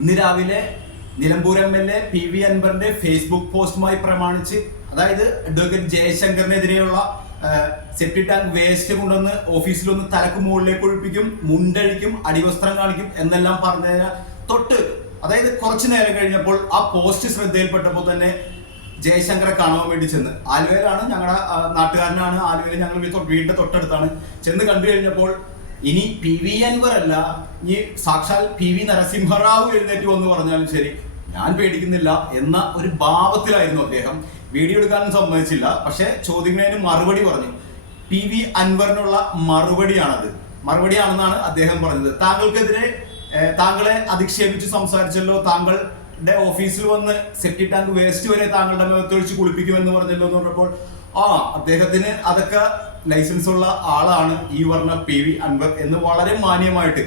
ഇന്ന് രാവിലെ Nilambur M L A P V അൻവറിന്റെ ഫേസ്ബുക്ക് പോസ്റ്റുമായി പ്രമാണിച്ച് അതായത് അഡ്വക്കേറ്റ് ജയശങ്കറിനെതിരെയുള്ള സെപ്റ്റി ടാങ്ക് വേസ്റ്റ് കൊണ്ടുവന്ന് ഓഫീസിലൊന്ന് തലക്ക് മുകളിലേക്ക് ഒഴിപ്പിക്കും മുണ്ടഴിക്കും അടിവസ്ത്രം കാണിക്കും എന്നെല്ലാം പറഞ്ഞതിന് തൊട്ട് അതായത് കുറച്ചു നേരം കഴിഞ്ഞപ്പോൾ ആ പോസ്റ്റ് ശ്രദ്ധയിൽപ്പെട്ടപ്പോൾ തന്നെ ജയശങ്കറെ കാണാൻ വേണ്ടി ചെന്ന്. ആലുവയിലാണ് ഞങ്ങളുടെ നാട്ടുകാരനാണ് ആലുവയിൽ ഞങ്ങൾ വീട്ടിന്റെ തൊട്ടടുത്താണ്. ചെന്ന് കണ്ടു കഴിഞ്ഞപ്പോൾ ഇനി പി വി അൻവർ അല്ല ഇനി സാക്ഷാൽ പി വി നരസിംഹറാവു എഴുന്നേറ്റ് വന്ന് പറഞ്ഞാലും ശരി. ഞാൻ പേടിക്കുന്നില്ല എന്ന ഒരു ഭാവത്തിലായിരുന്നു അദ്ദേഹം. വീഡിയോ എടുക്കാനും സമ്മതിച്ചില്ല. പക്ഷെ ചോദ്യങ്ങളതിന് മറുപടി പറഞ്ഞു. P V അൻവറിനുള്ള മറുപടിയാണത്. മറുപടിയാണെന്നാണ് അദ്ദേഹം പറഞ്ഞത്. താങ്കൾക്കെതിരെ താങ്കളെ അധിക്ഷേപിച്ച് സംസാരിച്ചല്ലോ. താങ്കളുടെ ഓഫീസിൽ വന്ന് സെപ്റ്റി ടാങ്ക് വേസ്റ്റ് വരെ താങ്കളുടെ മുഖത്തൊഴിച്ച് കുളിപ്പിക്കുമെന്ന് പറഞ്ഞല്ലോ എന്ന് പറഞ്ഞപ്പോൾ ആ അദ്ദേഹത്തിന് അതൊക്കെ ലൈസൻസ് ഉള്ള ആളാണ് ഈ പറഞ്ഞ പി വി അൻവർ എന്ന് വളരെ മാന്യമായിട്ട്.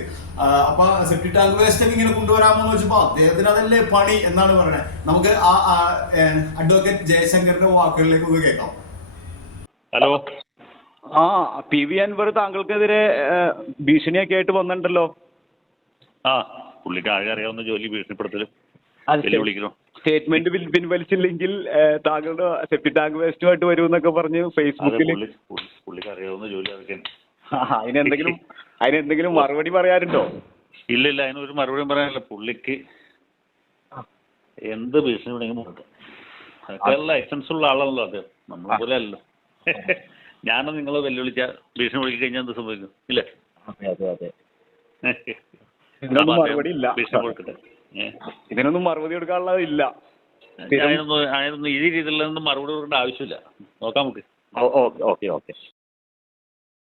അപ്പൊ സെപ്റ്റി ടാങ്ക് വേസ്റ്റ് ഒക്കെ ഇങ്ങനെ കൊണ്ടുവരാമോ എന്ന് വെച്ചപ്പോ അദ്ദേഹത്തിന് അതല്ലേ പണി എന്നാണ് പറയുന്നത് നമുക്ക് ആ അഡ്വക്കേറ്റ് ജയശങ്കറിന്റെ വാക്കുകളിലേക്ക് ഒന്ന് കേൾക്കാം. ഹലോ. ആ പി വി അൻവർ താങ്കൾക്കെതിരെ ഭീഷണിയൊക്കെ ആയിട്ട് വന്നിട്ടുണ്ടല്ലോ. ആ പുള്ളിക്ക് ആകെ അറിയാവുന്ന ജോലി ഭീഷണിപ്പെടുത്തലും. വിളിക്കുന്നു സ്റ്റേറ്റ്മെന്റ് പിൻ- പിൻവലിച്ചില്ലെങ്കിൽ താങ്കളുടെ സെപ്റ്റി ടാങ്ക് വേസ്റ്റുമായിട്ട് വരുമെന്നൊക്കെ പറഞ്ഞ് അതെ ഫേസ്ബുക്കിൽ പുള്ളി പുള്ളി- പുള്ളിക്ക് അറിയാവുന്ന ജോലി അതൊക്കെ അതിനെന്തെങ്കിലും അതിനെന്തെങ്കിലും മറുപടി പറയാറുണ്ടോ? ഇല്ല ഇല്ല അതിനൊരു മറുപടിയും പറയാനില്ല. പുള്ളിക്ക് എന്ത് ബിസിനസ് വേണമെങ്കിലും അതൊക്കെ ലൈസൻസ് ഉള്ള ആളല്ലോ അത്. നമ്മളെ പോലെ അല്ല ഞാനും നിങ്ങളെ വെല്ലുവിളിച്ച ഭീഷണി വിളിക്കി കഴിഞ്ഞാൽ എന്ത് സംഭവിക്കും? ഇല്ലേ? അതെ അതെ അതെ. മറുപടി ഇല്ല. ഭീഷണി കൊടുക്കട്ടെ? ഇതിനൊന്നും മറുപടി കൊടുക്കാനുള്ളതില്ല അതിനൊന്നും ഈ രീതിയിലൊന്നും മറുപടി കൊടുക്കേണ്ട ആവശ്യമില്ല. നോക്കാം നമുക്ക്. Okay okay.